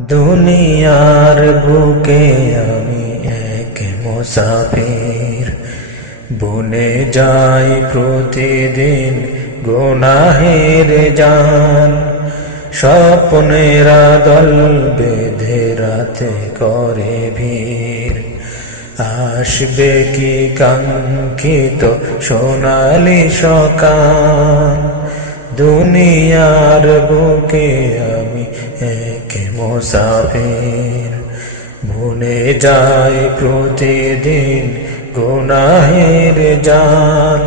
দুনিয়ার বুকে আমি এক মুসাফির। বনে যাই প্রতিদিন গুনাহের জান। স্বপ্নেরা দল বেঁধে রাতে করে ভিড়। আসবে কি কাঙ্ক্ষিত সোনালি সকাল? দুনিয়ার বুকে মোসাফির ভুলে যাই প্রতিদিন গুনাহের জান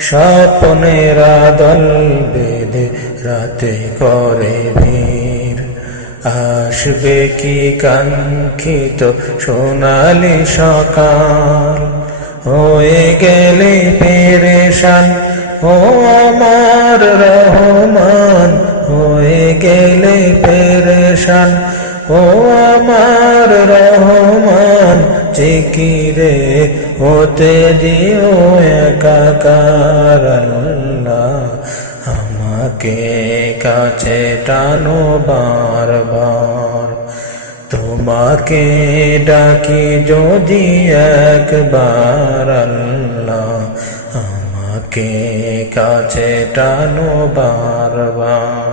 স্বপ্নের দল বেঁধে রাতে করে ভিড়। আসবে কি কাঙ্ক্ষিত সোনালি সকাল? হয়ে গেলে পেরেশান, ও আমার রহমান। পেরেশান ও আমার রহমান চিকিরে হতে দিও একাকার আল্লাহ। আমাকে কাছে টানো বারবার। তোমাকে ডাকি যদি একবার আল্লাহ। আমাকে কাছে টানো বারবার।